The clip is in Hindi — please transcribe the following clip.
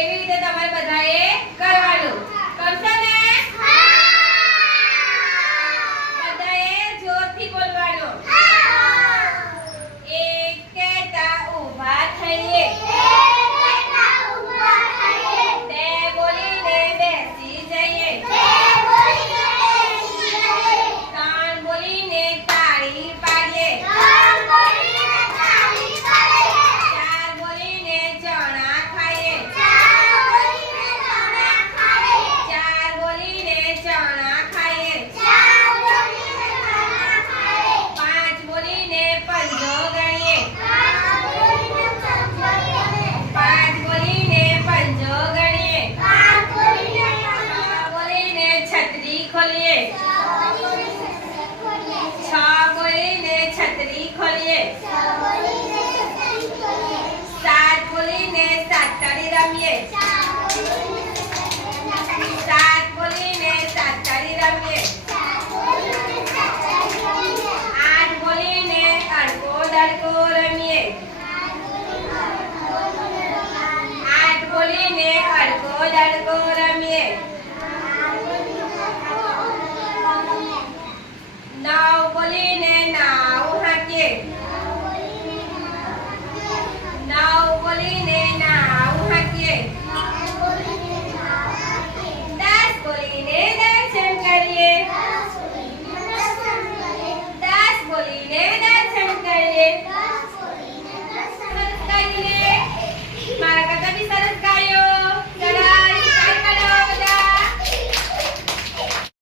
એવી રીતે તમારે બધાએ बोलिए। छा